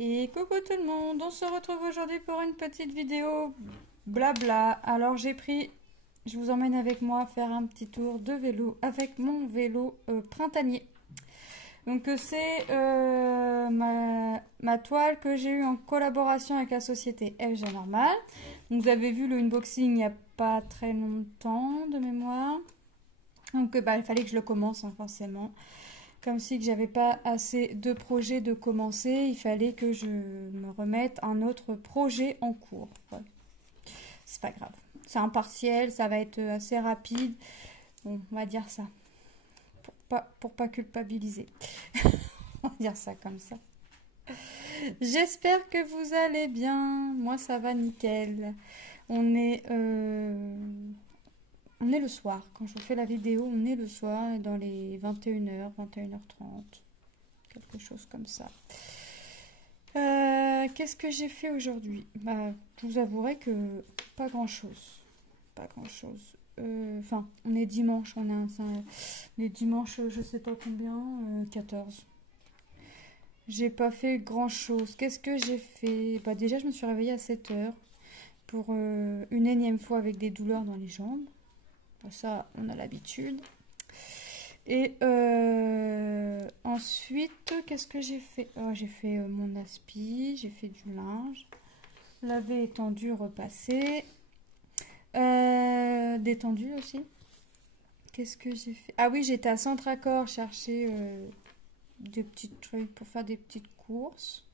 Et coucou tout le monde, on se retrouve aujourd'hui pour une petite vidéo blabla. Alors je vous emmène avec moi faire un petit tour de vélo avec mon vélo printanier. Donc c'est ma toile que j'ai eue en collaboration avec la société FG Normal. Donc, vous avez vu le unboxing il n'y a pas très longtemps de mémoire. Donc il fallait que je le commence forcément. Comme si que j'avais pas assez de projets de commencer, il fallait que je me remette un autre projet en cours. Voilà. C'est pas grave. C'est un partiel, ça va être assez rapide. Bon, on va dire ça. Pour pas culpabiliser. On va dire ça comme ça. J'espère que vous allez bien. Moi, ça va nickel. On est le soir. Quand je vous fais la vidéo, on est le soir dans les 21h, 21h30. Quelque chose comme ça. Qu'est-ce que j'ai fait aujourd'hui? Je vous avouerai que pas grand-chose. Pas grand-chose. Enfin, on est dimanche, on est dimanche, je sais pas combien, 14. J'ai pas fait grand-chose. Qu'est-ce que j'ai fait? Déjà, je me suis réveillée à 7h pour une énième fois avec des douleurs dans les jambes. Ça, on a l'habitude. Et ensuite, qu'est-ce que j'ai fait? J'ai fait mon aspi, j'ai fait du linge, lavé, étendu, repassé, détendu aussi. Qu'est-ce que j'ai fait? Ah oui, j'étais à Centracor chercher des petits trucs pour faire des petites courses.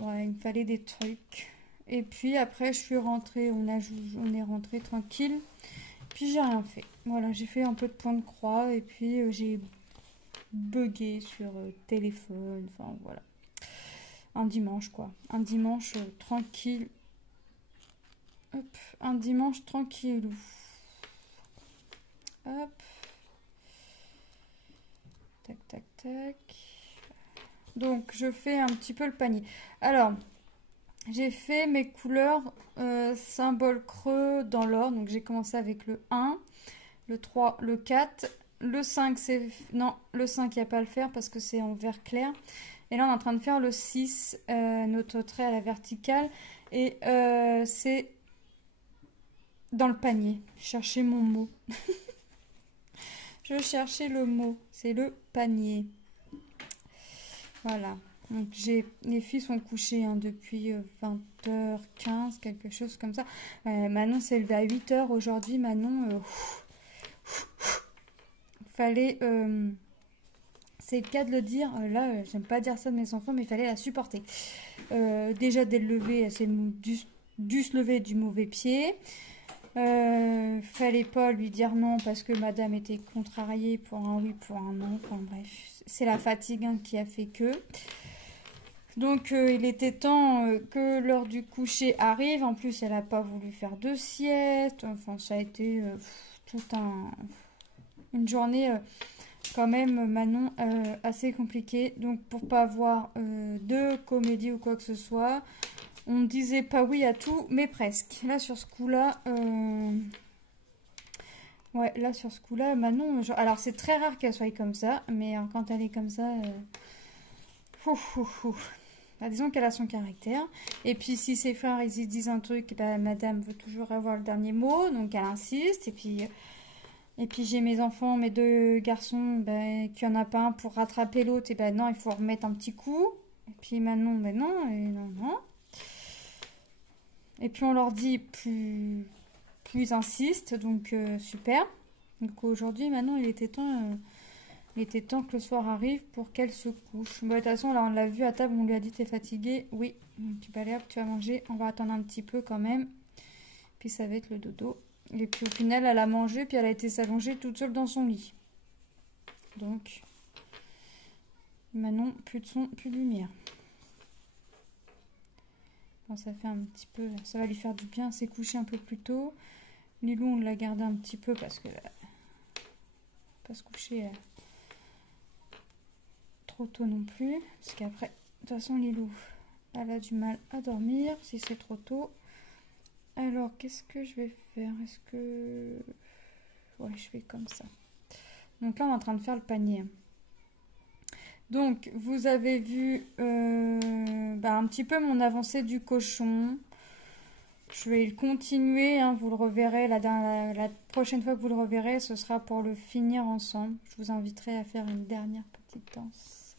Ouais, il me fallait des trucs. Et puis après, je suis rentrée, on est rentré tranquille. Puis j'ai rien fait. Voilà, j'ai fait un peu de point de croix et puis j'ai bugué sur téléphone. Enfin voilà. Un dimanche quoi. Un dimanche tranquille. Hop, un dimanche tranquille. Hop. Tac, tac, tac. Donc je fais un petit peu le panier. Alors, j'ai fait mes couleurs symbole creux dans l'ordre. Donc j'ai commencé avec le 1, le 3, le 4. Le 5, c'est... Non, le 5, il n'y a pas à le faire parce que c'est en vert clair. Et là, on est en train de faire le 6, notre trait à la verticale. Et c'est dans le panier. Je cherchais mon mot. Je cherchais le mot. C'est le panier. Voilà. Donc les filles sont couchées depuis 20h15, quelque chose comme ça. Manon s'est levée à 8h aujourd'hui. Manon... fallait, c'est le cas de le dire, là j'aime pas dire ça de mes enfants, mais il fallait la supporter. Déjà dès le lever, elle s'est dû se lever du mauvais pied. Fallait pas lui dire non parce que madame était contrariée pour un oui, pour un non. Enfin bref, c'est la fatigue qui a fait que. Donc il était temps que l'heure du coucher arrive. En plus, elle a pas voulu faire de sieste. Enfin, ça a été une journée quand même, Manon, assez compliquée. Donc pour pas avoir de comédie ou quoi que ce soit, on ne disait pas oui à tout, mais presque. Là sur ce coup-là, ouais, là sur ce coup-là, Manon, alors c'est très rare qu'elle soit comme ça, mais quand elle est comme ça, disons qu'elle a son caractère. Et puis si ses frères ils disent un truc, madame veut toujours avoir le dernier mot, donc elle insiste. Et puis j'ai mes enfants, mes deux garçons, qu'il n'y en a pas un pour rattraper l'autre, et non, il faut remettre un petit coup. Et puis Manon, non, et non, non. Et puis on leur dit plus insiste, donc super. Donc aujourd'hui, Manon, il était temps que le soir arrive pour qu'elle se couche. De toute façon, là, on l'a vu à table, on lui a dit t'es fatiguée. Oui, donc tu vas aller, hop, tu vas manger. On va attendre un petit peu quand même. Puis ça va être le dodo. Et puis au final, elle a mangé, puis elle a été s'allonger toute seule dans son lit. Donc, Manon, plus de son, plus de lumière. Bon, ça fait un petit peu, ça va lui faire du bien. C'est couché un peu plus tôt. Lilou, on l'a gardé un petit peu parce que pas se coucher trop tôt non plus. Parce qu'après, de toute façon, Lilou, elle a du mal à dormir si c'est trop tôt. Alors, qu'est-ce que je vais faire? Est-ce que... Ouais, je fais comme ça. Donc là, on est en train de faire le panier. Donc, vous avez vu un petit peu mon avancée du cochon. Je vais le continuer, hein, vous le reverrez. La prochaine fois que vous le reverrez, ce sera pour le finir ensemble. Je vous inviterai à faire une dernière petite danse.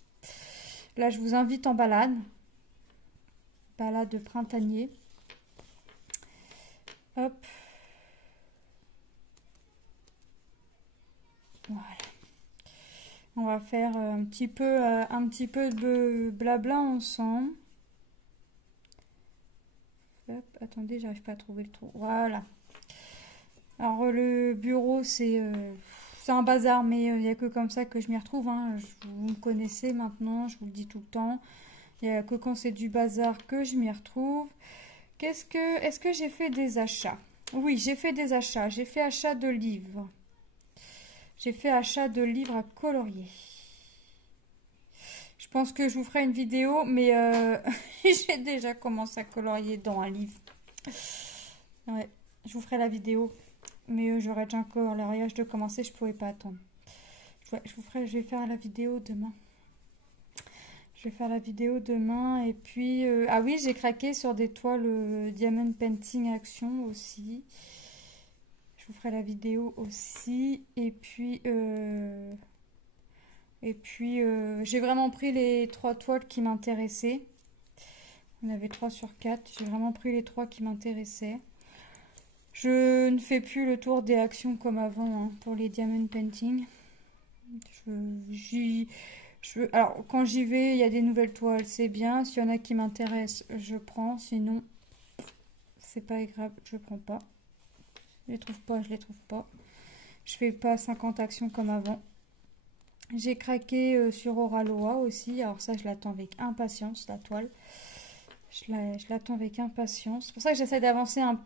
Là, je vous invite en balade. Balade printanier. Hop. Voilà. On va faire un petit peu de blabla ensemble. Hop, attendez, j'arrive pas à trouver le trou. Voilà. Alors le bureau, c'est un bazar, mais il n'y a que comme ça que je m'y retrouve. Hein. Vous me connaissez maintenant, je vous le dis tout le temps. Il n'y a que quand c'est du bazar que je m'y retrouve. Est-ce que j'ai fait des achats? Oui, j'ai fait des achats. J'ai fait achat de livres. J'ai fait achat de livres à colorier. Je pense que je vous ferai une vidéo, mais j'ai déjà commencé à colorier dans un livre. Ouais, je vous ferai la vidéo, mais j'aurais déjà un coloriage de commencer, je ne pouvais pas attendre. Je vais faire la vidéo demain. Je vais faire la vidéo demain, et puis... ah oui, j'ai craqué sur des toiles Diamond Painting Action aussi. Je vous ferai la vidéo aussi, et puis... j'ai vraiment pris les 3 toiles qui m'intéressaient. On avait 3 sur 4. J'ai vraiment pris les 3 qui m'intéressaient. Je ne fais plus le tour des actions comme avant hein, pour les diamond painting. Alors, quand j'y vais, il y a des nouvelles toiles, c'est bien. S'il y en a qui m'intéressent, je prends. Sinon, c'est pas grave, je prends pas. Je les trouve pas, je les trouve pas. Je fais pas 50 actions comme avant. J'ai craqué sur Oraloa aussi. Alors ça, je l'attends avec impatience, la toile. Je l'attends avec impatience. C'est pour ça que j'essaie d'avancer un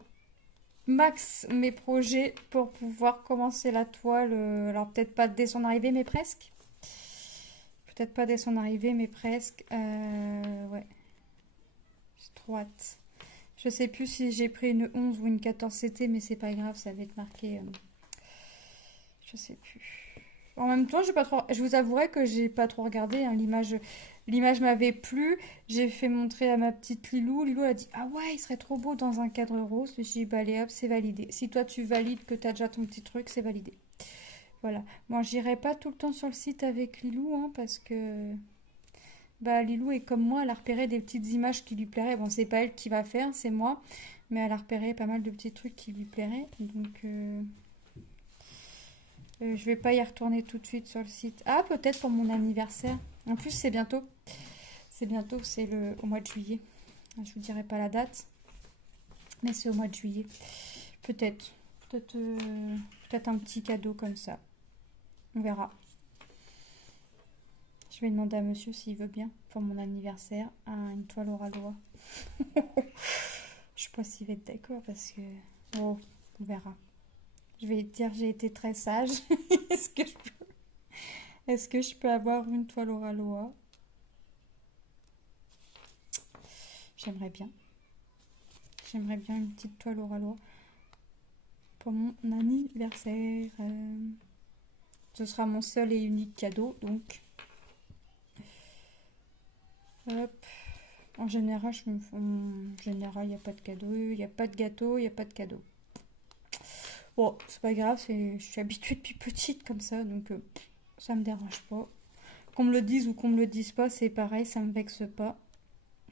max mes projets pour pouvoir commencer la toile. Alors peut-être pas dès son arrivée, mais presque. Peut-être pas dès son arrivée, mais presque. Ouais. J'ai trop hâte. Je sais plus si j'ai pris une 11 ou une 14 CT, mais c'est pas grave, ça va être marqué. Je sais plus. En même temps, je vous avouerai que j'ai pas trop regardé. Hein, l'image m'avait plu. J'ai fait montrer à ma petite Lilou. Lilou a dit ah ouais, il serait trop beau dans un cadre rose. J'ai dit bah allez hop, c'est validé. Si toi tu valides que tu as déjà ton petit truc, c'est validé. Voilà. Moi, j'irai pas tout le temps sur le site avec Lilou hein, parce que bah Lilou est comme moi. Elle a repéré des petites images qui lui plairaient. Bon, c'est pas elle qui va faire, c'est moi. Mais elle a repéré pas mal de petits trucs qui lui plairaient. Donc je vais pas y retourner tout de suite sur le site. Ah, peut-être pour mon anniversaire. En plus, c'est bientôt. C'est bientôt, c'est au mois de juillet. Je vous dirai pas la date, mais c'est au mois de juillet. Peut-être un petit cadeau comme ça. On verra. Je vais demander à monsieur s'il veut bien pour mon anniversaire une toile Oraloa. Je sais pas s'il va être d'accord parce que... Oh, on verra. Je vais dire j'ai été très sage. Est-ce que je peux avoir une toile Oraloa? J'aimerais bien. J'aimerais bien une petite toile Oraloa pour mon anniversaire. Ce sera mon seul et unique cadeau, donc. Hop. En général, il n'y a pas de cadeau. Il n'y a pas de gâteau, il n'y a pas de cadeau. Bon, c'est pas grave, je suis habituée depuis petite comme ça, donc ça me dérange pas. Qu'on me le dise ou qu'on me le dise pas, c'est pareil, ça me vexe pas.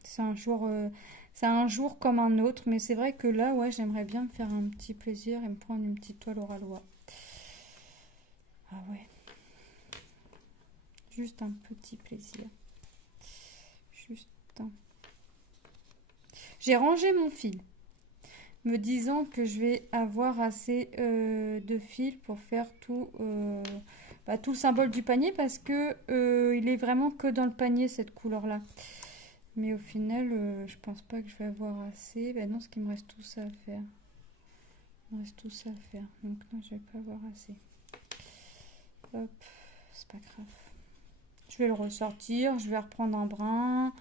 C'est un jour comme un autre, mais c'est vrai que là, ouais, j'aimerais bien me faire un petit plaisir et me prendre une petite toile Oraloa. Ah ouais. Juste un petit plaisir. Juste un. J'ai rangé mon fil, me disant que je vais avoir assez de fil pour faire tout le symbole du panier parce que il est vraiment que dans le panier cette couleur là. Mais au final, je pense pas que je vais avoir assez. Ben non, parce qu'il me reste tout ça à faire. Il me reste tout ça à faire. Donc non, je vais pas avoir assez. Hop, c'est pas grave. Je vais le ressortir, je vais reprendre un brin.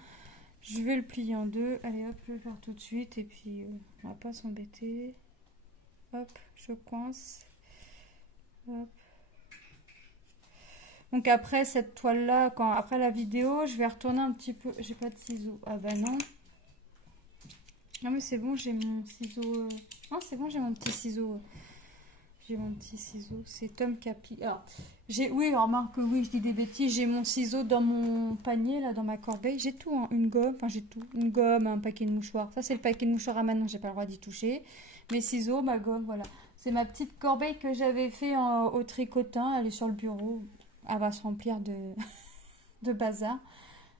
Je vais le plier en deux. Allez hop, je vais le faire tout de suite. Et puis, on va pas s'embêter. Hop, je coince. Hop. Donc après cette toile-là, après la vidéo, je vais retourner un petit peu. J'ai pas de ciseaux. Ah bah non. Non mais c'est bon, j'ai mon ciseau. Non, c'est bon, j'ai mon petit ciseau. J'ai mon petit ciseau. C'est Tom Capi. Alors, oui, remarque que oui, je dis des bêtises. J'ai mon ciseau dans mon panier, là, dans ma corbeille. J'ai tout, hein. Une gomme, enfin j'ai tout. Une gomme, un paquet de mouchoirs. Ça, c'est le paquet de mouchoirs à Manon, j'ai pas le droit d'y toucher. Mes ciseaux, ma gomme, voilà. C'est ma petite corbeille que j'avais fait au tricotin. Elle est sur le bureau. Elle va se remplir de bazar.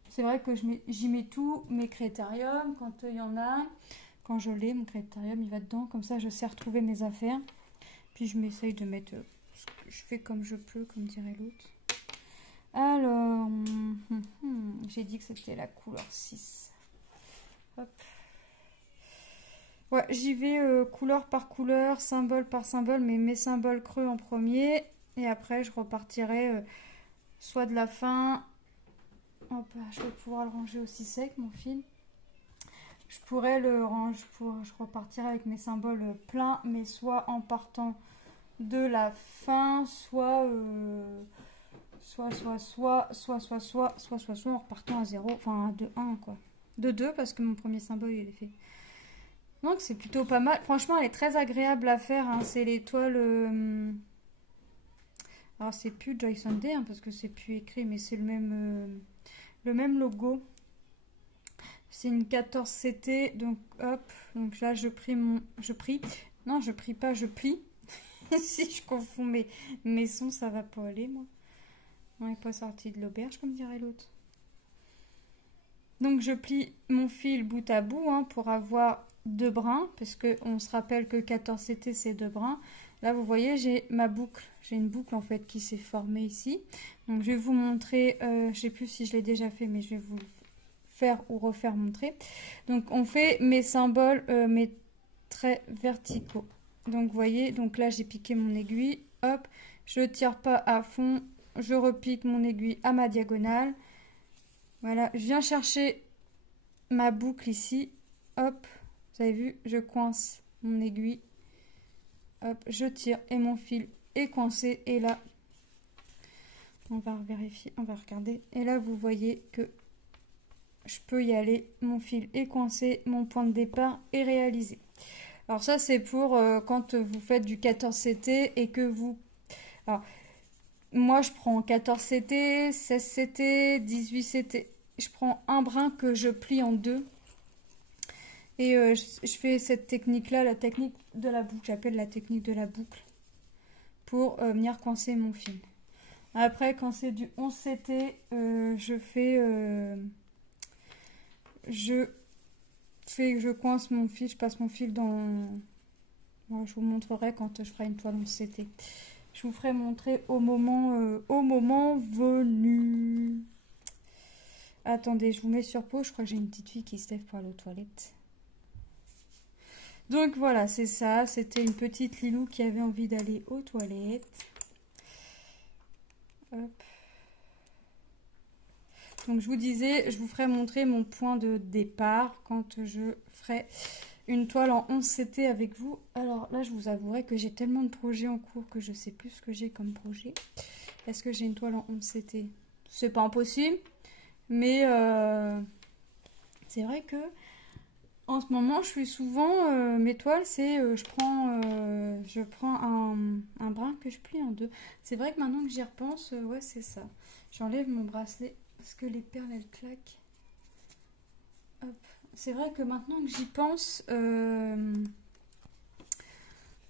C'est vrai que j'y mets tout, mes crétariums, quand il y en a. Quand je l'ai, mon crétarium, il va dedans. Comme ça, je sais retrouver mes affaires. Puis je m'essaye de mettre... je fais comme je peux, comme dirait l'autre. Alors... j'ai dit que c'était la couleur 6. Hop. Ouais, j'y vais couleur par couleur, symbole par symbole, mais mes symboles creux en premier. Et après, je repartirai soit de la fin... Hop, je vais pouvoir le ranger aussi sec, mon fil. Je pourrais le ranger, je repartirai avec mes symboles pleins, mais soit en partant de la fin, soit en repartant à 0, enfin de 1 quoi. De 2 parce que mon premier symbole il est fait. Donc c'est plutôt pas mal. Franchement, elle est très agréable à faire. Hein. C'est l'étoile. Alors c'est plus Joy Sunday hein, parce que c'est plus écrit, mais c'est le même logo. C'est une 14CT, donc hop, donc là je prie. Non, je prie pas, je plie. Si je confonds mes sons, ça va pas aller, moi. On n'est pas sorti de l'auberge, comme dirait l'autre. Donc je plie mon fil bout à bout hein, pour avoir 2 brins, parce qu'on se rappelle que 14CT c'est 2 brins. Là vous voyez j'ai ma boucle, j'ai une boucle en fait qui s'est formée ici. Donc je vais vous montrer, je sais plus si je l'ai déjà fait, mais je vais vous le faire ou refaire montrer. Donc on fait mes symboles, mes traits verticaux. Donc vous voyez, donc là j'ai piqué mon aiguille, hop, je tire pas à fond, je repique mon aiguille à ma diagonale. Voilà, je viens chercher ma boucle ici, hop, vous avez vu, je coince mon aiguille, hop, je tire et mon fil est coincé. Et là, on va vérifier, on va regarder. Et là, vous voyez que je peux y aller, mon fil est coincé, mon point de départ est réalisé. Alors ça, c'est pour quand vous faites du 14CT et que vous... Alors, moi, je prends 14CT, 16CT, 18CT. Je prends un brin que je plie en 2. Et je fais cette technique-là, la technique de la boucle. J'appelle la technique de la boucle. Pour venir coincer mon fil. Après, quand c'est du 11CT, je coince mon fil, je passe mon fil dans... Bon, je vous montrerai quand je ferai une toile 11CT. Je vous ferai montrer au moment venu. Attendez, je vous mets sur pause. Je crois que j'ai une petite fille qui se lève pour aller aux toilettes. Donc voilà, c'est ça. C'était une petite Lilou qui avait envie d'aller aux toilettes. Hop. Donc je vous disais, je vous ferai montrer mon point de départ quand je ferai une toile en 11CT avec vous. Alors là, je vous avouerai que j'ai tellement de projets en cours que je sais plus ce que j'ai comme projet. Est-ce que j'ai une toile en 11CT? C'est pas impossible, mais c'est vrai que en ce moment, je suis souvent mes toiles, c'est je prends un brin que je plie en 2. C'est vrai que maintenant que j'y repense, ouais, c'est ça. J'enlève mon bracelet parce que les perles elles claquent. Hop. C'est vrai que maintenant que j'y pense,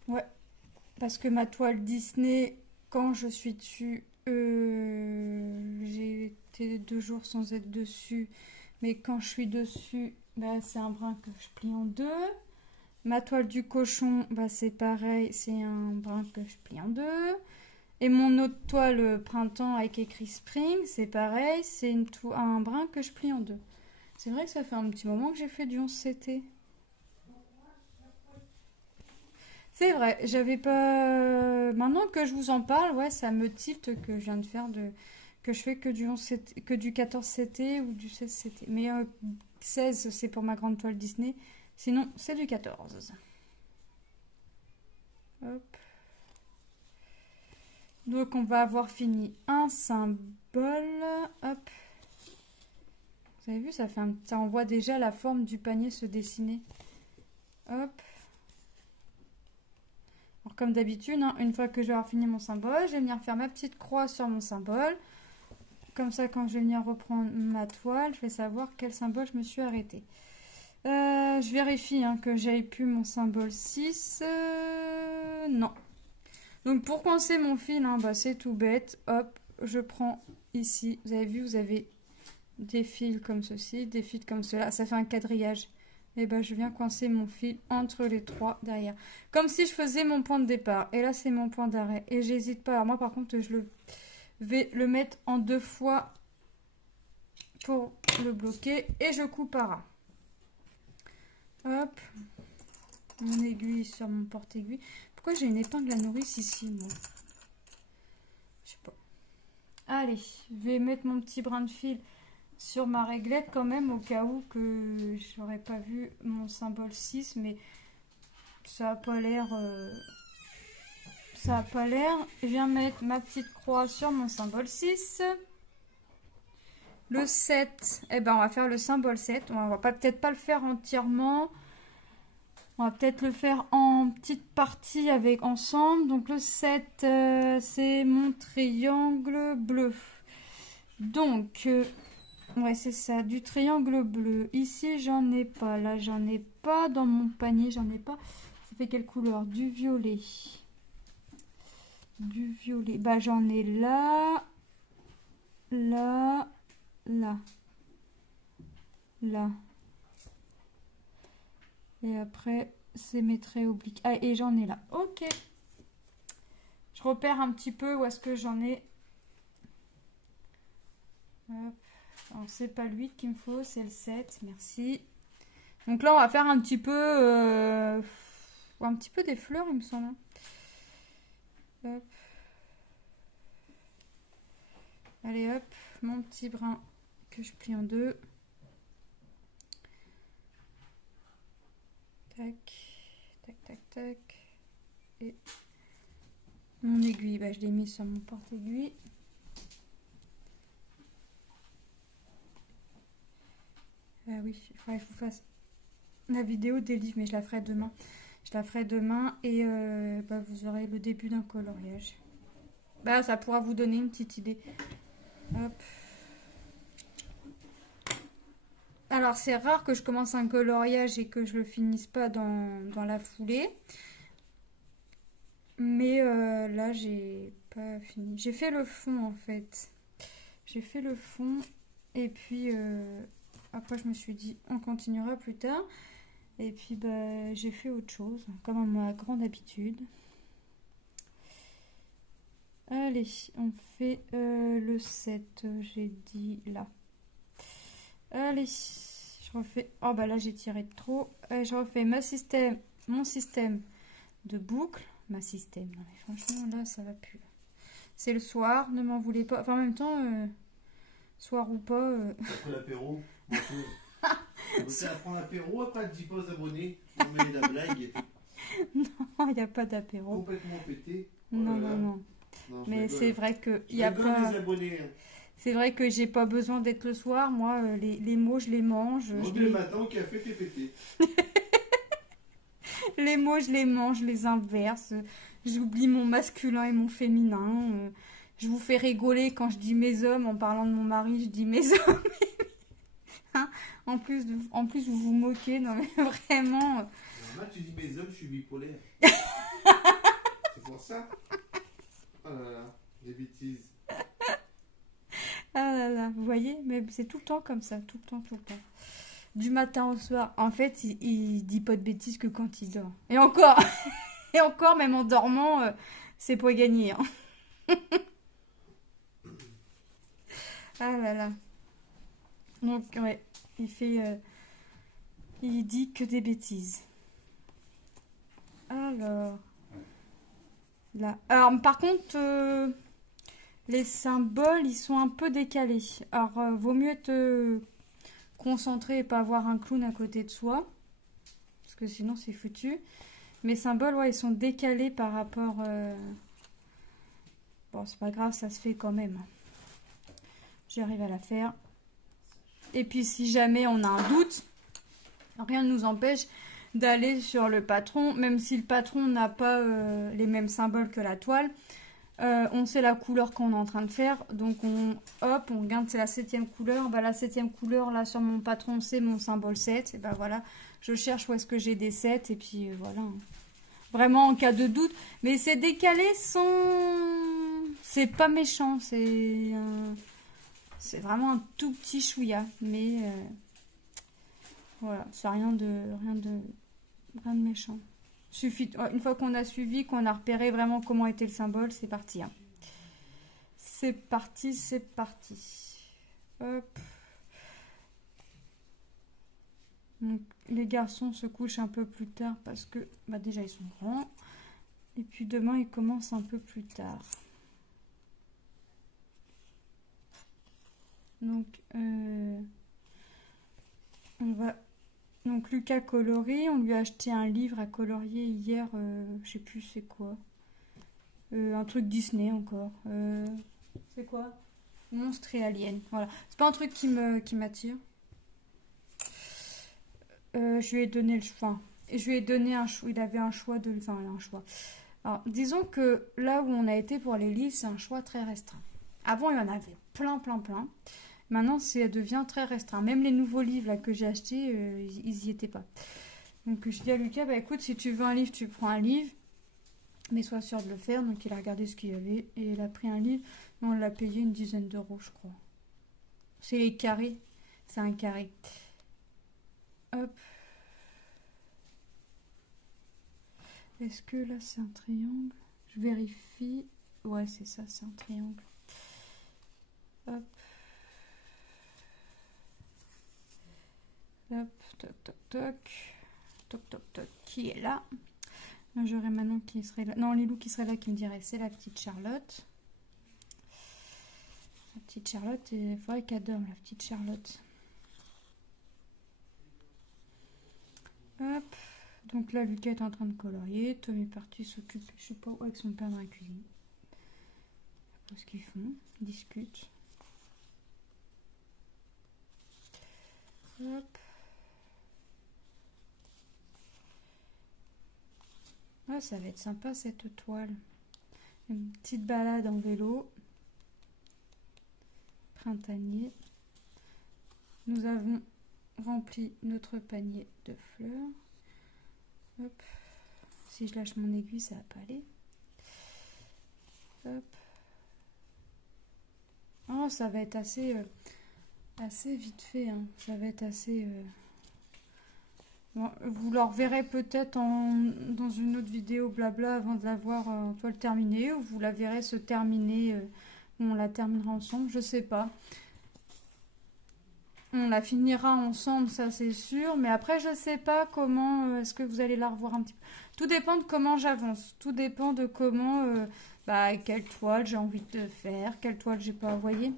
ouais, parce que ma toile Disney, quand je suis dessus, j'ai été 2 jours sans être dessus, mais quand je suis dessus, bah, c'est un brin que je plie en 2. Ma toile du cochon, bah, c'est pareil, c'est un brin que je plie en 2. Et mon autre toile printemps avec écrit spring, c'est pareil, c'est un brin que je plie en 2. C'est vrai que ça fait un petit moment que j'ai fait du 11CT. C'est vrai, j'avais pas... Maintenant que je vous en parle, ouais, ça me tilte que je viens de faire que je fais que du 11CT, que du 14CT ou du 16CT. Mais 16, c'est pour ma grande toile Disney. Sinon, c'est du 14. Hop. Donc, on va avoir fini un symbole. Hop. Vous avez vu, ça fait ça envoie déjà la forme du panier se dessiner. Hop. Alors, comme d'habitude, hein, une fois que je vais avoir fini mon symbole, je vais venir faire ma petite croix sur mon symbole. Comme ça, quand je vais venir reprendre ma toile, je vais savoir quel symbole je me suis arrêtée. Je vérifie hein, que j'avais pu mon symbole 6. Non. Donc, pour coincer mon fil, hein, bah, c'est tout bête. Hop, je prends ici. Vous avez vu, vous avez des fils comme ceci, des fils comme cela. Ça fait un quadrillage. Et ben, je viens coincer mon fil entre les trois derrière. Comme si je faisais mon point de départ. Et là, c'est mon point d'arrêt. Et j'hésite pas. Alors, moi, par contre, je vais le mettre en 2 fois pour le bloquer. Et je coupe à ras. Hop. Mon aiguille sur mon porte-aiguille. Pourquoi j'ai une épingle à nourrice ici, moi? Je sais pas. Allez, je vais mettre mon petit brin de fil sur ma réglette quand même, au cas où que j'aurais pas vu mon symbole 6, mais ça a pas l'air... ça a pas l'air. Je viens mettre ma petite croix sur mon symbole 6. Le 7, eh ben on va faire le symbole 7. On va peut-être pas le faire entièrement. On va peut-être le faire en petite partie avec ensemble. Donc le 7, c'est mon triangle bleu. Donc, ouais, c'est ça, du triangle bleu. Ici, j'en ai pas. Là, j'en ai pas. Dans mon panier, j'en ai pas. Ça fait quelle couleur? Du violet. Du violet. Bah, j'en ai là. Là. Là. Là. Et après, c'est mes traits obliques. Ah, et j'en ai là. Ok. Je repère un petit peu où est-ce que j'en ai. Hop. Alors, c'est pas le 8 qu'il me faut, c'est le 7. Merci. Donc là, on va faire un petit peu des fleurs, il me semble. Hop. Allez, hop. Mon petit brin que je plie en 2. Tac, tac, tac, tac. Et mon aiguille, bah, je l'ai mis sur mon porte-aiguille. Ah oui, il faudrait que je vous fasse la vidéo des livres, mais je la ferai demain. Je la ferai demain et bah, vous aurez le début d'un coloriage. Bah, ça pourra vous donner une petite idée. Hop. Alors, c'est rare que je commence un coloriage et que je le finisse pas dans la foulée. Mais là, j'ai pas fini. J'ai fait le fond, en fait. J'ai fait le fond. Et puis, après, je me suis dit, on continuera plus tard. Et puis, bah, j'ai fait autre chose, comme à ma grande habitude. Allez, on fait le 7, j'ai dit là. Allez, je refais... Oh bah là j'ai tiré de trop. Je refais mon système de boucle. Ma système, non mais franchement là ça va plus. C'est le soir, ne m'en voulez pas. Enfin en même temps, soir ou pas... Après l'apéro, c'est à prendre l'apéro, après elle dit pas aux abonnés, on met la blague. Non, il n'y a pas d'apéro. Complètement pété. Non, non, non. Non, mais c'est vrai que il y a pas... des abonnés. C'est vrai que j'ai pas besoin d'être le soir. Moi, les mots, je les mange. Moi, le matin au café, t'es pété. Les mots, je les mange, je les inverse. J'oublie mon masculin et mon féminin. Je vous fais rigoler quand je dis mes hommes. En parlant de mon mari, je dis mes hommes. Hein, en plus, vous vous moquez. Non, mais vraiment. Là, tu dis mes hommes, je suis bipolaire. C'est pour ça. Oh là là, des bêtises. Ah là là, vous voyez, mais c'est tout le temps comme ça, tout le temps, tout le temps. Du matin au soir. En fait, il dit pas de bêtises que quand il dort. Et encore, et encore, même en dormant, c'est pas gagné. Hein. Ah là là. Donc, ouais, il dit que des bêtises. Alors, là. Alors, par contre, les symboles, ils sont un peu décalés. Alors, vaut mieux te concentrer et pas avoir un clown à côté de soi. Parce que sinon, c'est foutu. Mes symboles, ouais, ils sont décalés par rapport Bon, c'est pas grave, ça se fait quand même. J'arrive à la faire. Et puis, si jamais on a un doute, rien ne nous empêche d'aller sur le patron, même si le patron n'a pas les mêmes symboles que la toile. On sait la couleur qu'on est en train de faire, donc on regarde, c'est la 7e couleur. Bah, la 7e couleur, là, sur mon patron, c'est mon symbole 7. Et bah voilà, je cherche où est-ce que j'ai des 7, et puis voilà. Vraiment en cas de doute, mais c'est décalé sans... C'est pas méchant, c'est vraiment un tout petit chouïa, mais voilà, c'est rien de méchant. Suffit, une fois qu'on a suivi, qu'on a repéré vraiment comment était le symbole, c'est parti. Hein. C'est parti, c'est parti. Hop. Donc, les garçons se couchent un peu plus tard parce que bah, déjà ils sont grands. Et puis demain ils commencent un peu plus tard. Donc, on va... Donc Lucas colorie, on lui a acheté un livre à colorier hier, je sais plus c'est quoi. Un truc Disney encore. C'est quoi? Monstre et Alien. Voilà. C'est pas un truc qui m'attire. Je lui ai donné le choix. Et je lui ai donné un choix. Il avait un choix de... Enfin, un choix. Alors, disons que là où on a été pour les livres, c'est un choix très restreint. Avant, il y en avait plein. Maintenant, ça devient très restreint. Même les nouveaux livres là, que j'ai achetés, ils y étaient pas. Donc, je dis à Lucas, bah écoute, si tu veux un livre, tu prends un livre. Mais sois sûr de le faire. Donc, il a regardé ce qu'il y avait. Et il a pris un livre. On l'a payé une dizaine d'euros, je crois. C'est les carrés. C'est un carré. Hop. Est-ce que là, c'est un triangle? Je vérifie. Ouais, c'est ça, c'est un triangle. Hop. Hop, toc. Qui est là? J'aurais Manon qui serait là. Non, Lilou qui serait là qui me dirait c'est la petite Charlotte. La petite Charlotte, il faudrait qu'elle dorme, la petite Charlotte. Hop. Donc là, Lucas est en train de colorier. Tom est parti s'occuper, je sais pas où, avec son père dans la cuisine. Je sais pas ce qu'ils font. Ils discutent. Hop. Ah, ça va être sympa cette toile. Une petite balade en vélo. Printanier. Nous avons rempli notre panier de fleurs. Hop. Si je lâche mon aiguille, ça va pas aller. Hop. Oh, ça va être assez vite fait. Hein. Ça va être assez... Bon, vous le reverrez peut-être dans une autre vidéo blabla avant de la voir en toile terminée, ou vous la verrez se terminer, on la terminera ensemble, je sais pas. On la finira ensemble, ça c'est sûr, mais après je sais pas comment, est-ce que vous allez la revoir un petit peu. Tout dépend de comment j'avance, tout dépend de comment, quelle toile j'ai envie de faire, quelle toile j'ai pas envoyé.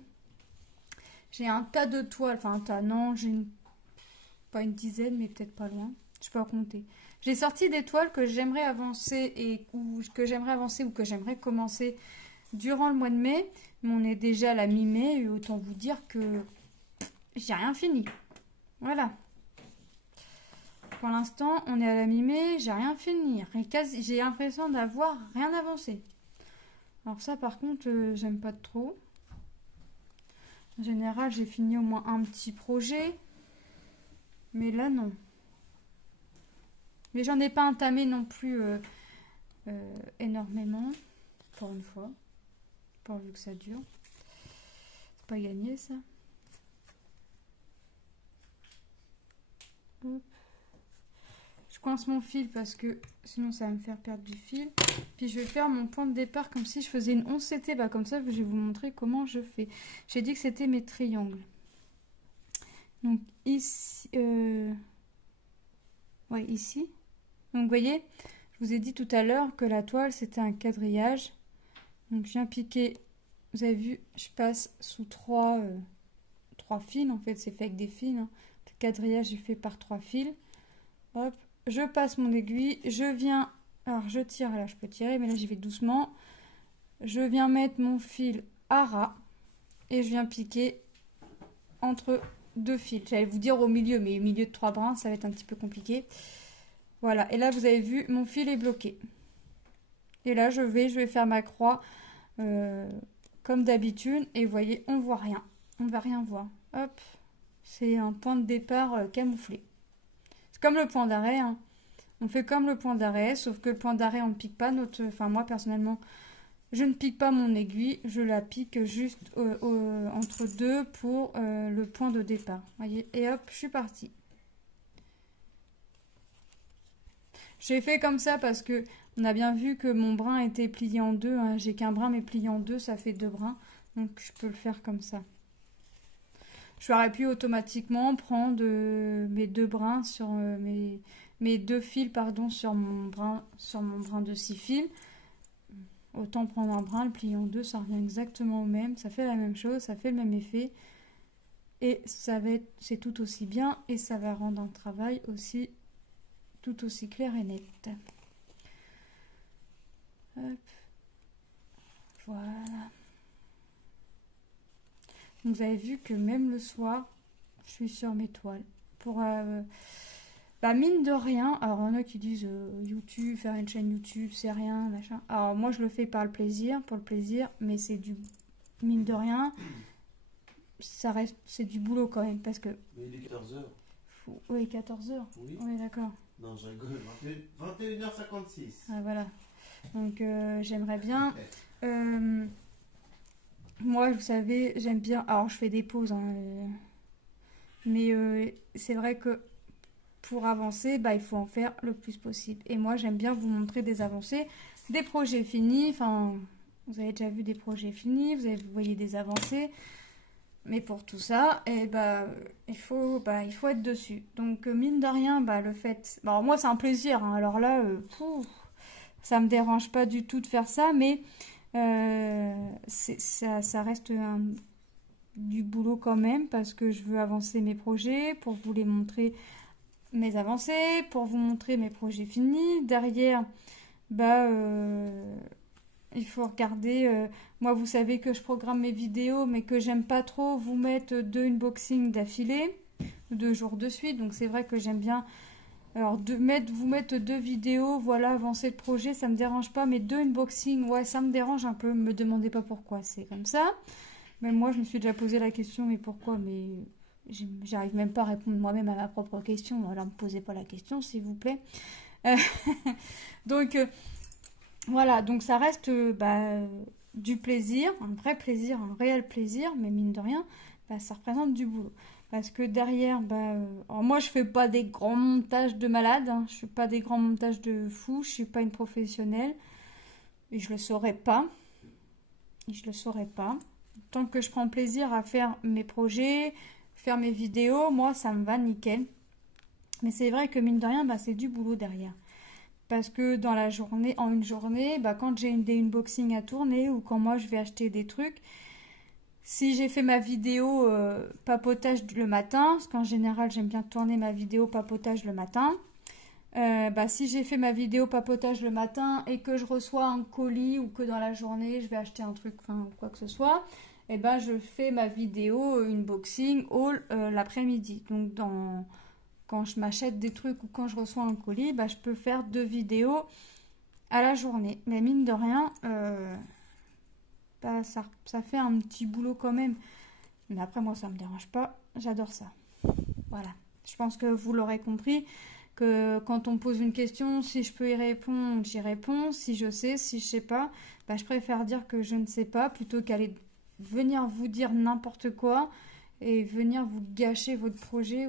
J'ai un tas de toiles, enfin un tas, non, pas une dizaine, mais peut-être pas loin. Je peux en compter. J'ai sorti des toiles que j'aimerais avancer ou que j'aimerais commencer durant le mois de mai. Mais on est déjà à la mi-mai et autant vous dire que j'ai rien fini. Voilà. Pour l'instant, on est à la mi-mai, j'ai rien fini. J'ai l'impression d'avoir rien avancé. Alors ça, par contre, j'aime pas trop. En général, j'ai fini au moins un petit projet. Mais là, non. Mais j'en ai pas entamé non plus énormément. Pour une fois. Pourvu que ça dure. C'est pas gagné, ça. Hop. Je coince mon fil parce que sinon ça va me faire perdre du fil. Puis je vais faire mon point de départ comme si je faisais une 11 CT. Bah, comme ça, je vais vous montrer comment je fais. J'ai dit que c'était mes triangles. Donc ici, ouais, ici. Donc vous voyez, je vous ai dit tout à l'heure que la toile c'était un quadrillage. Donc je viens piquer, vous avez vu, je passe sous trois fils. En fait, c'est fait avec des fils. Hein. Le quadrillage est fait par 3 fils. Hop, je passe mon aiguille, je viens, alors je tire, là je peux tirer, mais là j'y vais doucement. je viens mettre mon fil à ras et je viens piquer entre deux fils. J'allais vous dire au milieu, mais au milieu de 3 brins, ça va être un petit peu compliqué. Voilà, et là vous avez vu, mon fil est bloqué. Et là je vais faire ma croix comme d'habitude. Et vous voyez, on voit rien. On va rien voir. Hop, c'est un point de départ camouflé. C'est comme le point d'arrêt, hein. On fait comme le point d'arrêt, sauf que le point d'arrêt, on ne pique pas notre... Enfin, moi, personnellement, je ne pique pas mon aiguille. Je la pique juste entre deux pour le point de départ. Voyez, et hop, je suis partie. J'ai fait comme ça parce que on a bien vu que mon brin était plié en deux, hein. J'ai qu'un brin, mais plié en deux, ça fait 2 brins. Donc, je peux le faire comme ça. J'aurais pu automatiquement prendre mes 2 brins sur mes 2 fils, pardon, sur mon brin de 6 fils. Autant prendre un brin, le plier en deux, ça revient exactement au même. Ça fait la même chose, ça fait le même effet. Et c'est tout aussi bien et ça va rendre un travail aussi tout aussi clair et net. Hop. Voilà. Donc, vous avez vu que même le soir, je suis sur mes toiles. Pour, mine de rien, alors il y en a qui disent YouTube, faire une chaîne YouTube, c'est rien, machin. Alors moi, je le fais par le plaisir, pour le plaisir, mais c'est du, mine de rien, c'est du boulot quand même, parce que... Mais il est 14h. Oui, 14h. Oui. Oui, d'accord. Non, je rigole. 21h56. Ah, voilà. Donc, j'aimerais bien... moi, vous savez, j'aime bien... Alors, je fais des pauses, hein, mais c'est vrai que pour avancer, il faut en faire le plus possible. Et moi, j'aime bien vous montrer des avancées, des projets finis. Enfin, vous avez déjà vu des projets finis, vous voyez des avancées. Mais pour tout ça, il faut être dessus. Donc, mine de rien, le fait... Bon, moi, c'est un plaisir, hein. Alors là, ça me dérange pas du tout de faire ça, mais ça reste du boulot quand même, parce que je veux avancer mes projets, pour vous les montrer mes avancées, pour vous montrer mes projets finis. Derrière, il faut regarder. Moi, vous savez que je programme mes vidéos, mais que j'aime pas trop vous mettre 2 unboxings d'affilée, 2 jours de suite. Donc, c'est vrai que j'aime bien. Alors, vous mettre 2 vidéos, voilà, avancer le projet, ça me dérange pas. Mais 2 unboxings, ouais, ça me dérange un peu. Me demandez pas pourquoi, c'est comme ça. Même moi, je me suis déjà posé la question, mais pourquoi? Mais j'arrive même pas à répondre moi-même à ma propre question. Alors, ne me posez pas la question, s'il vous plaît. Donc, voilà, donc ça reste du plaisir, un vrai plaisir, un réel plaisir, mais mine de rien, ça représente du boulot. Parce que derrière, alors moi je fais pas des grands montages de malade, hein, je fais pas des grands montages de fou, je suis pas une professionnelle, et je le saurais pas. Tant que je prends plaisir à faire mes projets, faire mes vidéos, moi ça me va nickel. Mais c'est vrai que mine de rien, c'est du boulot derrière. Parce que dans la journée, en une journée, quand j'ai des unboxings à tourner ou quand moi je vais acheter des trucs, si j'ai fait ma vidéo papotage le matin, parce qu'en général j'aime bien tourner ma vidéo papotage le matin, si j'ai fait ma vidéo papotage le matin et que je reçois un colis ou que dans la journée je vais acheter un truc, enfin quoi que ce soit, je fais ma vidéo unboxing haul l'après-midi. Donc quand je m'achète des trucs ou quand je reçois un colis, je peux faire 2 vidéos à la journée. Mais mine de rien, ça fait un petit boulot quand même. Mais après, moi, ça ne me dérange pas. J'adore ça. Voilà. Je pense que vous l'aurez compris, que quand on me pose une question, si je peux y répondre, j'y réponds. Si je sais, si je ne sais pas, je préfère dire que je ne sais pas plutôt qu'aller venir vous dire n'importe quoi et venir vous gâcher votre projet.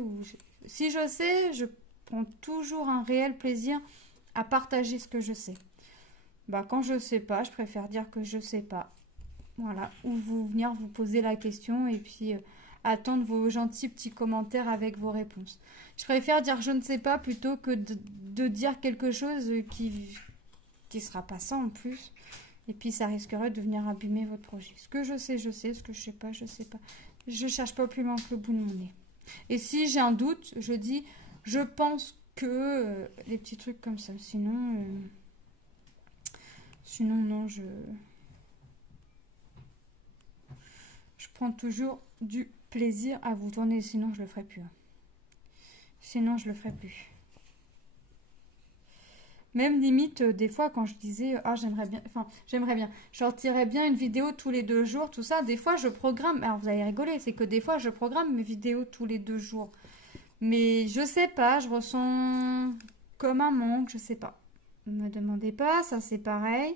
Si je sais, je prends toujours un réel plaisir à partager ce que je sais. Quand je sais pas, je préfère dire que je sais pas. Voilà. Ou venir vous poser la question et puis attendre vos gentils petits commentaires avec vos réponses. Je préfère dire je ne sais pas plutôt que de dire quelque chose qui sera pas ça en plus. Et puis ça risquerait de venir abîmer votre projet. Ce que je sais, je sais. Ce que je sais pas, je sais pas. Je cherche pas plus loin que le bout de mon nez. Et si j'ai un doute, je dis je pense que les petits trucs comme ça. Sinon non, Je prends toujours du plaisir à vous tourner, sinon je le ferai plus. Sinon je le ferai plus. Même limite, des fois, quand je disais, ah, j'aimerais bien, je sortirais bien une vidéo tous les 2 jours, tout ça, des fois, je programme, alors vous allez rigoler, c'est que des fois, je programme mes vidéos tous les 2 jours. Mais je sais pas, je ressens comme un manque, je sais pas. Ne me demandez pas, ça c'est pareil.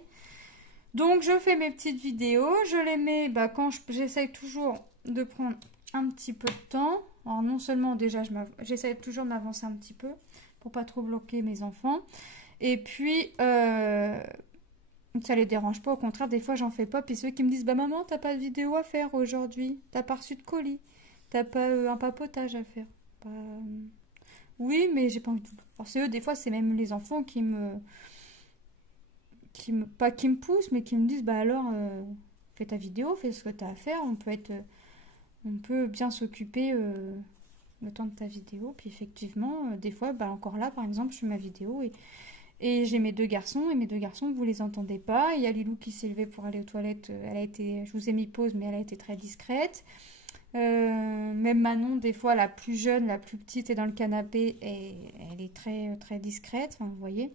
Donc, je fais mes petites vidéos, je les mets, quand j'essaye toujours de prendre un petit peu de temps. Alors, non seulement, déjà, j'essaye toujours de m'avancer un petit peu, pour pas trop bloquer mes enfants. Et puis, ça les dérange pas. Au contraire, des fois, j'en fais pas. Puis ceux qui me disent, maman, t'as pas de vidéo à faire aujourd'hui. T'as pas reçu de colis. T'as pas un papotage à faire. Oui, mais j'ai pas envie de... Alors, c'est eux, des fois, c'est même les enfants pas qui me poussent, mais qui me disent, alors, fais ta vidéo, fais ce que t'as à faire. On peut bien s'occuper le temps de ta vidéo. Puis effectivement, des fois, encore là, par exemple, je fais ma vidéo et j'ai mes 2 garçons, et mes 2 garçons, vous les entendez pas. Il y a Lilou qui s'est levée pour aller aux toilettes. Je vous ai mis pause, mais elle a été très discrète. Même Manon, des fois, la plus jeune, la plus petite, est dans le canapé et elle est très, très discrète. Enfin, vous voyez.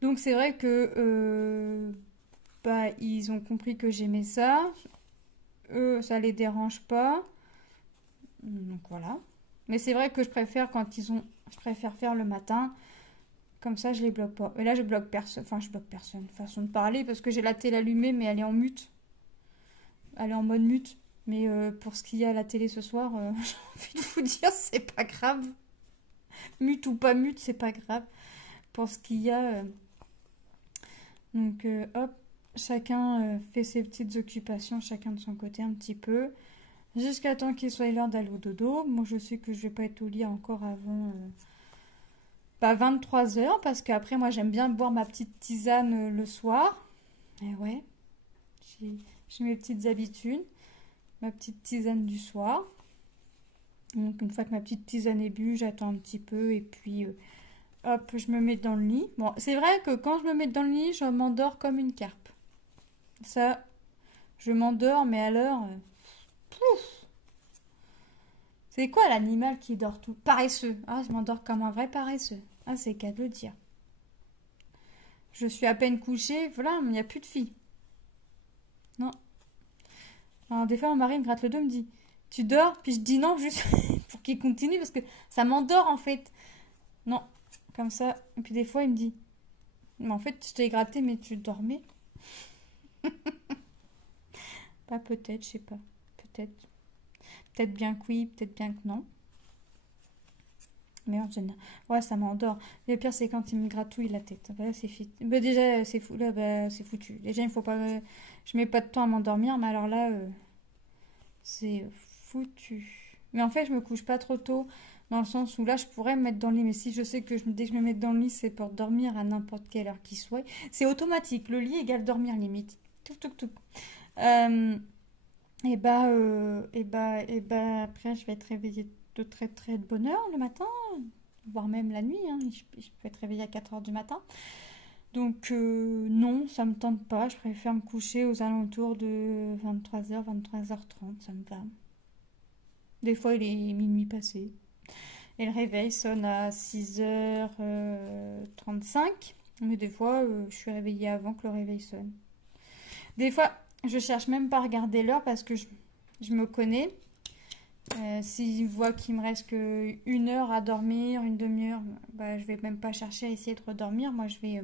Donc, c'est vrai que ils ont compris que j'aimais ça. Eux, ça les dérange pas. Donc, voilà. Mais c'est vrai que je préfère je préfère faire le matin. Comme ça, je les bloque pas. Et là, je bloque personne. Enfin, je bloque personne. Façon de parler, parce que j'ai la télé allumée, mais elle est en mute. Elle est en mode mute. Mais pour ce qu'il y a à la télé ce soir, j'ai envie de vous dire, c'est pas grave. Mute ou pas mute, c'est pas grave. Pour ce qu'il y a. Donc, hop, chacun fait ses petites occupations, chacun de son côté un petit peu. Jusqu'à temps qu'il soit l'heure d'aller au dodo. Moi, je sais que je vais pas être au lit encore avant... 23 heures, parce qu'après, moi, j'aime bien boire ma petite tisane le soir. Et ouais, j'ai mes petites habitudes. Ma petite tisane du soir. Donc, une fois que ma petite tisane est bue, j'attends un petit peu et puis, hop, je me mets dans le lit. Bon, c'est vrai que quand je me mets dans le lit, je m'endors comme une carpe. Ça, je m'endors, mais alors... pouf. C'est quoi l'animal qui dort tout? Paresseux. Ah, je m'endors comme un vrai paresseux. Ah, c'est qu'à le dire. Je suis à peine couchée, voilà, il n'y a plus de filles. Non. Alors, des fois, mon mari me gratte le dos, me dit, tu dors? Puis je dis non, juste pour qu'il continue, parce que ça m'endort, en fait. Non, comme ça. Et puis des fois, il me dit, mais en fait, je t'ai gratté, mais tu dormais. Pas peut-être, je sais pas. Peut-être. Peut-être bien que oui, peut-être bien que non. Mais en général, ouais, ça m'endort. Le pire, c'est quand il me gratouille la tête. Bah, c'est déjà, c'est fou. Là, c'est foutu. Déjà, il faut pas. Je mets pas de temps à m'endormir, mais alors là, c'est foutu. Mais en fait, je me couche pas trop tôt, dans le sens où là, je pourrais me mettre dans le lit. Mais si je sais que dès que je me mets dans le lit, c'est pour dormir à n'importe quelle heure qu'il soit. C'est automatique. Le lit égale dormir limite. Tout, tout, tout. Après, je vais être réveillée de très très de bonne heure le matin, voire même la nuit. Hein. Je peux être réveillée à 4 heures du matin. Donc, non, ça me tente pas. Je préfère me coucher aux alentours de 23h, 23h30. Ça me va. Des fois, il est minuit passé. Et le réveil sonne à 6h35. Mais des fois, je suis réveillée avant que le réveil sonne. Des fois, je cherche même pas à regarder l'heure parce que je me connais. S'il voit qu'il me reste que 1 heure à dormir, une demi-heure, je vais même pas chercher à essayer de redormir. Moi, je vais...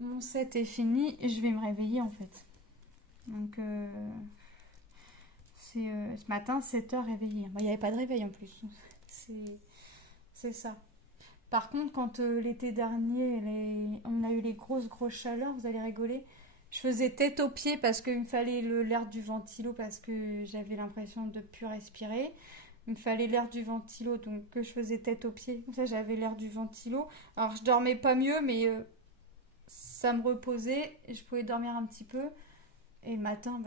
mon set est fini et je vais me réveiller en fait. Donc, ce matin, 7h réveillée. Il n'y avait pas de réveil en plus. C'est ça. Par contre, quand l'été dernier, on a eu les grosses chaleurs, vous allez rigoler. Je faisais tête aux pieds parce qu'il me fallait l'air du ventilo parce que j'avais l'impression de ne plus respirer. Il me fallait l'air du ventilo, donc je faisais tête aux pieds. Comme ça, j'avais l'air du ventilo. Alors, je dormais pas mieux, mais ça me reposait et je pouvais dormir un petit peu. Et le matin,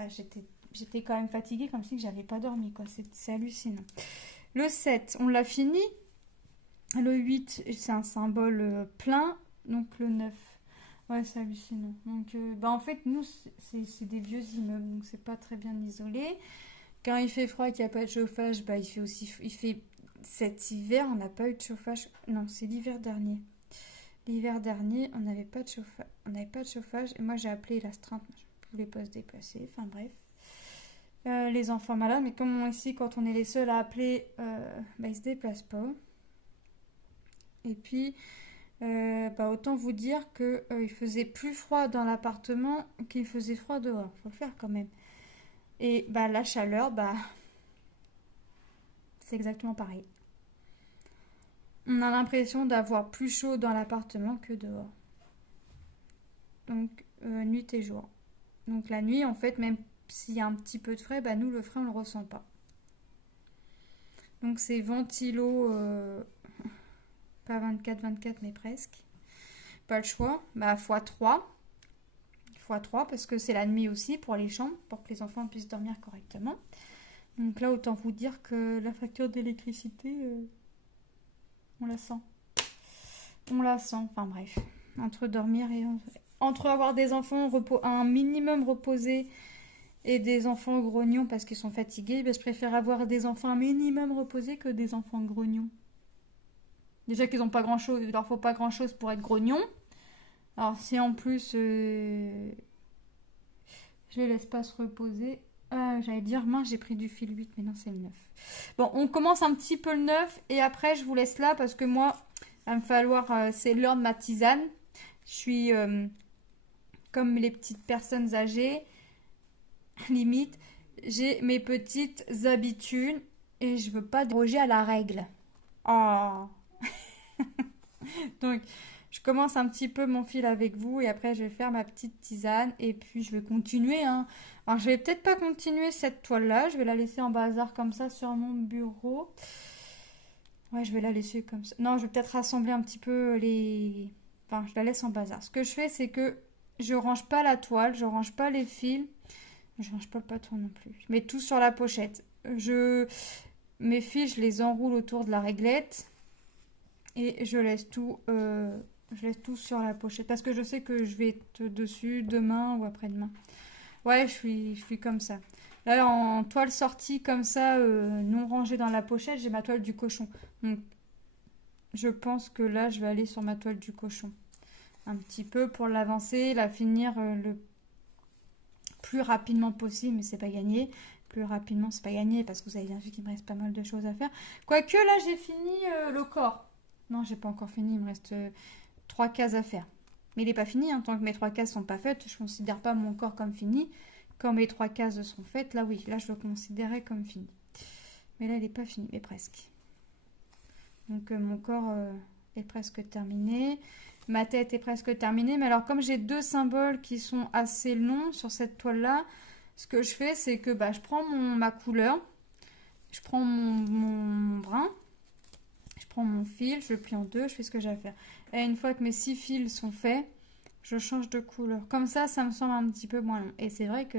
j'étais quand même fatiguée, comme si j'avais pas dormi, quoi. C'est hallucinant. Le 7, on l'a fini. Le 8, c'est un symbole plein. Donc, le 9... Ouais, c'est hallucinant. Donc, bah, en fait, nous, c'est des vieux immeubles, donc c'est pas très bien isolé. Quand il fait froid et qu'il n'y a pas de chauffage, bah, il fait aussi. Il fait cet hiver, on n'a pas eu de chauffage. Non, c'est l'hiver dernier. L'hiver dernier, on n'avait pas de chauffage. On n'avait pas de chauffage. Et moi, j'ai appelé l'astreinte. Je ne pouvais pas se déplacer. Enfin, bref. Les enfants malades. Mais comme ici, quand on est les seuls à appeler, bah, ils ne se déplacent pas. Et puis, bah, autant vous dire qu'il faisait plus froid dans l'appartement qu'il faisait froid dehors. Faut le faire quand même. Et bah, la chaleur, bah, c'est exactement pareil. On a l'impression d'avoir plus chaud dans l'appartement que dehors. Donc, nuit et jour. Donc, la nuit, en fait, même s'il y a un petit peu de frais, bah, nous, le frais, on ne le ressent pas. Donc, c'est ventilo, pas 24-24, mais presque. Pas le choix. Bah, x3. x3, parce que c'est la nuit aussi pour les chambres, pour que les enfants puissent dormir correctement. Donc là, autant vous dire que la facture d'électricité, on la sent. On la sent. Enfin bref, entre dormir et... Entre avoir des enfants un minimum reposés et des enfants grognons parce qu'ils sont fatigués, ben je préfère avoir des enfants un minimum reposés que des enfants grognons. Déjà qu'ils n'ont pas grand-chose, il leur faut pas grand-chose pour être grognons. Alors si en plus je les laisse pas se reposer, j'allais dire mince, j'ai pris du fil 8, mais non, c'est le 9. Bon, on commence un petit peu le 9 et après je vous laisse là parce que moi, il va me falloir, c'est l'heure de ma tisane. Je suis comme les petites personnes âgées, limite, j'ai mes petites habitudes et je veux pas déroger à la règle. Oh. Donc, je commence un petit peu mon fil avec vous et après je vais faire ma petite tisane et puis je vais continuer. Hein. Alors, je vais peut-être pas continuer cette toile-là, je vais la laisser en bazar comme ça sur mon bureau. Ouais, je vais la laisser comme ça. Non, je vais peut-être rassembler un petit peu les... Enfin, je la laisse en bazar. Ce que je fais, c'est que je range pas la toile, je range pas les fils, je range pas le patron non plus. Je mets tout sur la pochette. Mes fils, je les enroule autour de la réglette et je laisse tout sur la pochette parce que je sais que je vais être dessus demain ou après-demain. Ouais, je suis comme ça. Là, en toile sortie comme ça, non rangée dans la pochette, j'ai ma toile du cochon. Donc, je pense que là, je vais aller sur ma toile du cochon. Un petit peu pour l'avancer, la finir le plus rapidement possible, mais c'est pas gagné. Plus rapidement, c'est pas gagné parce que vous avez bien vu qu'il me reste pas mal de choses à faire. Quoique là, j'ai fini le corps. Non, j'ai pas encore fini, il me reste 3 cases à faire. Mais il n'est pas fini, hein. Tant que mes 3 cases sont pas faites, je considère pas mon corps comme fini. Quand mes 3 cases sont faites, là oui, là je le considérais comme fini. Mais là, il n'est pas fini, mais presque. Donc mon corps est presque terminé. Ma tête est presque terminée. Mais alors, comme j'ai 2 symboles qui sont assez longs sur cette toile-là, ce que je fais, c'est que je prends ma couleur, je prends mon brin, je prends mon fil, je le plie en 2, je fais ce que j'ai à faire. Et une fois que mes 6 fils sont faits, je change de couleur. Comme ça me semble un petit peu moins long. Et c'est vrai que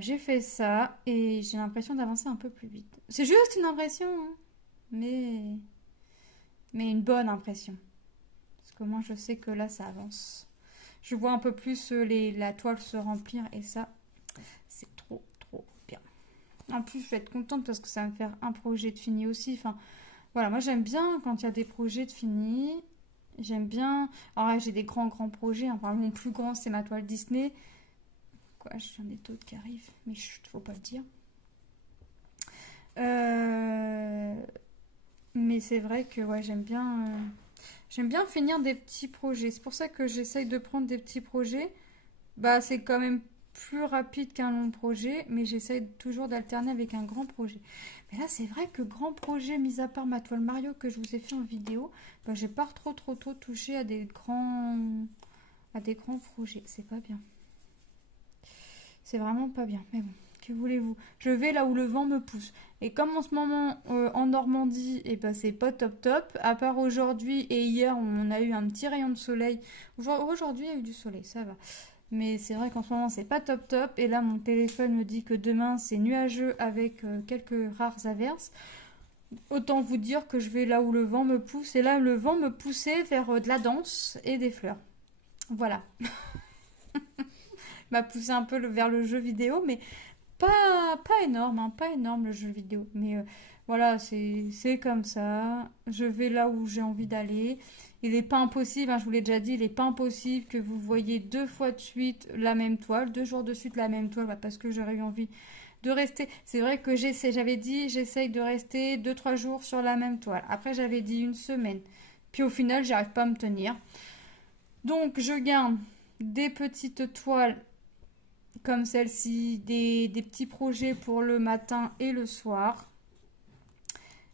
j'ai fait ça et j'ai l'impression d'avancer un peu plus vite. C'est juste une impression, hein, mais une bonne impression. Parce que moi, je sais que là, ça avance. Je vois un peu plus la toile se remplir et ça, c'est trop, trop bien. En plus, je vais être contente parce que ça va me faire un projet de fini aussi. Enfin, voilà, moi, j'aime bien quand il y a des projets de fini. J'aime bien... Alors là, j'ai des grands projets. Enfin, mon plus grand, c'est ma toile Disney. Quoi, j'en ai d'autres qui arrivent. Mais chut, faut pas le dire. Mais c'est vrai que ouais, j'aime bien finir des petits projets. C'est pour ça que j'essaye de prendre des petits projets. C'est quand même plus rapide qu'un long projet, mais j'essaye toujours d'alterner avec un grand projet. Mais là, c'est vrai que grand projet, mis à part ma toile Mario que je vous ai fait en vidéo, j'ai pas trop touché à des grands projets. C'est pas bien. C'est vraiment pas bien. Mais bon, que voulez-vous? Je vais là où le vent me pousse. Et comme en ce moment, en Normandie, c'est pas top. À part aujourd'hui et hier, on a eu un petit rayon de soleil. Aujourd'hui, il y a eu du soleil, ça va. Mais c'est vrai qu'en ce moment, c'est pas top. Et là, mon téléphone me dit que demain, c'est nuageux avec quelques rares averses. Autant vous dire que je vais là où le vent me pousse. Et là, le vent me poussait vers de la danse et des fleurs. Voilà. M'a poussé un peu vers le jeu vidéo, mais pas énorme, hein, pas énorme le jeu vidéo. Mais voilà, c'est comme ça. Je vais là où j'ai envie d'aller. Il n'est pas impossible, hein, je vous l'ai déjà dit, il n'est pas impossible que vous voyez 2 fois de suite la même toile, 2 jours de suite la même toile, bah, parce que j'aurais eu envie de rester. C'est vrai que j'avais dit, j'essaye de rester 2-3 jours sur la même toile. Après, j'avais dit une semaine. Puis au final, j'arrive pas à me tenir. Donc, je garde des petites toiles comme celle-ci, des petits projets pour le matin et le soir.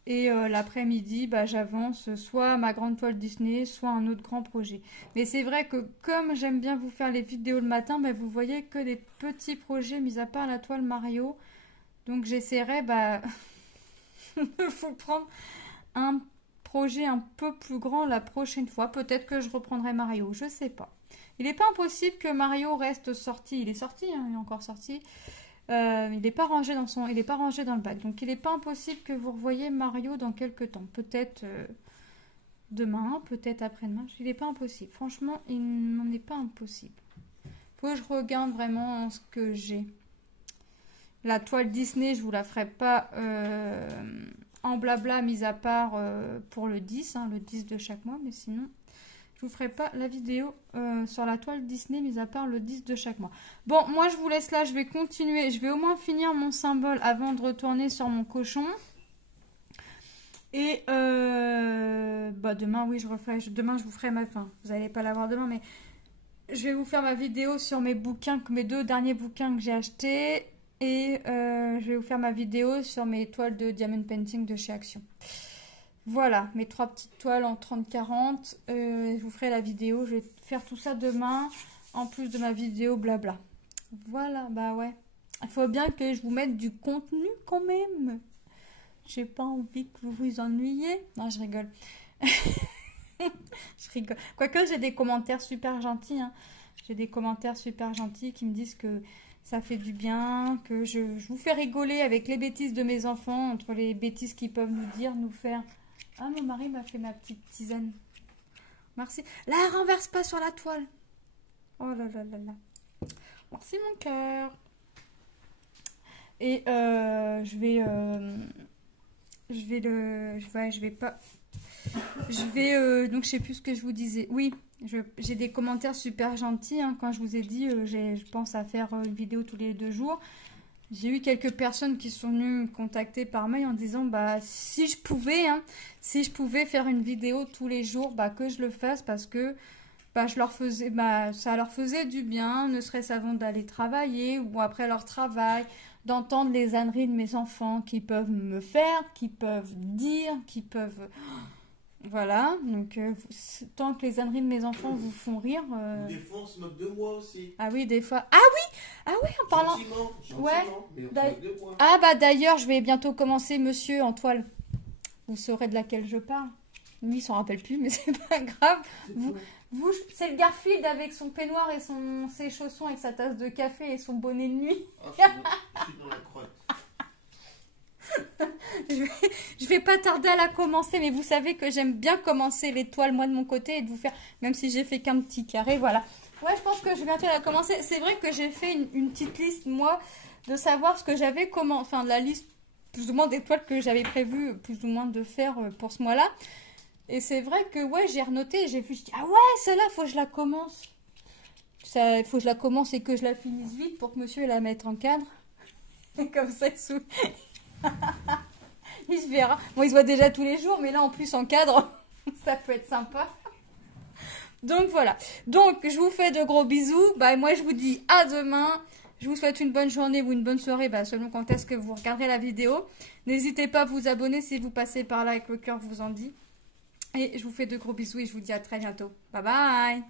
Et l'après-midi, bah, j'avance soit ma grande toile Disney, soit un autre grand projet. Mais c'est vrai que comme j'aime bien vous faire les vidéos le matin, bah, vous voyez que des petits projets, mis à part la toile Mario. Donc j'essaierai bah, de vous prendre un projet un peu plus grand la prochaine fois. Peut-être que je reprendrai Mario, je sais pas. Il n'est pas impossible que Mario reste sorti. Il est sorti, hein, il est encore sorti. Il n'est pas rangé dans le bac. Donc il n'est pas impossible que vous revoyiez Mario dans quelques temps. Peut-être demain, peut-être après-demain. Il n'est pas impossible. Franchement, il n'en est pas impossible. Faut que je regarde vraiment ce que j'ai. La toile Disney, je vous la ferai pas en blabla, mis à part pour le 10, hein, le 10 de chaque mois. Mais sinon, je vous ferai pas la vidéo sur la toile Disney, mis à part le 10 de chaque mois. Bon, moi je vous laisse là, je vais continuer. Je vais au moins finir mon symbole avant de retourner sur mon cochon. Et bah demain, oui, demain je vous ferai ma... Enfin, vous n'allez pas la voir demain, mais je vais vous faire ma vidéo sur mes bouquins, mes 2 derniers bouquins que j'ai achetés. Et je vais vous faire ma vidéo sur mes toiles de diamond painting de chez Action. Voilà, mes 3 petites toiles en 30-40. Je vous ferai la vidéo. Je vais faire tout ça demain, en plus de ma vidéo blabla. Voilà, bah ouais. Il faut bien que je vous mette du contenu quand même. J'ai pas envie que vous vous ennuyiez. Non, je rigole. Je rigole. Quoique, j'ai des commentaires super gentils. Hein. J'ai des commentaires super gentils qui me disent que ça fait du bien, que je vous fais rigoler avec les bêtises de mes enfants, entre les bêtises qu'ils peuvent nous dire, nous faire. Ah, mon mari m'a fait ma petite tisane. Merci. Là, renverse pas sur la toile. Oh là là là là. Merci, mon cœur. Et je vais donc je sais plus ce que je vous disais. Oui, j'ai des commentaires super gentils. Hein, quand je vous ai dit, je pense à faire une vidéo tous les 2 jours. J'ai eu quelques personnes qui sont venues me contacter par mail en disant bah si je pouvais faire une vidéo tous les jours, bah que je le fasse parce que bah ça leur faisait du bien, ne serait-ce avant d'aller travailler ou après leur travail, d'entendre les âneries de mes enfants qui peuvent me faire, qui peuvent dire, qui peuvent... Voilà, donc tant que les âneries de mes enfants vous font rire... Des fois, on se moque de moi aussi. Ah oui, des fois... Ah oui, en parlant... Gentiment, ouais. mais on se moque de moi. Ah bah d'ailleurs, je vais bientôt commencer Monsieur en toile. Vous saurez de laquelle je parle. Lui, il s'en rappelle plus, mais c'est pas grave. C'est le Garfield avec son peignoir et ses chaussons avec sa tasse de café et son bonnet de nuit. Ah, je suis dans la crotte. Je vais pas tarder à la commencer, mais vous savez que j'aime bien commencer les toiles moi de mon côté et de vous faire, même si j'ai fait qu'un petit carré, voilà. Ouais, je pense que je vais bientôt la commencer. C'est vrai que j'ai fait une petite liste moi de savoir ce que j'avais enfin la liste plus ou moins des toiles que j'avais prévu plus ou moins de faire pour ce mois-là. Et c'est vrai que ouais, j'ai renoté, j'ai vu, je dis ah ouais, celle-là faut que je la commence. Ça, faut que je la commence et que je la finisse vite pour que monsieur la mette en cadre. Et comme ça, il se verra. Bon, il se voit déjà tous les jours, mais là en plus en cadre, ça peut être sympa. Donc voilà. Donc je vous fais de gros bisous. Bah moi je vous dis à demain. Je vous souhaite une bonne journée ou une bonne soirée, bah, selon quand est-ce que vous regarderez la vidéo. N'hésitez pas à vous abonner si vous passez par là et que le cœur vous en dit. Et je vous fais de gros bisous et je vous dis à très bientôt. Bye bye.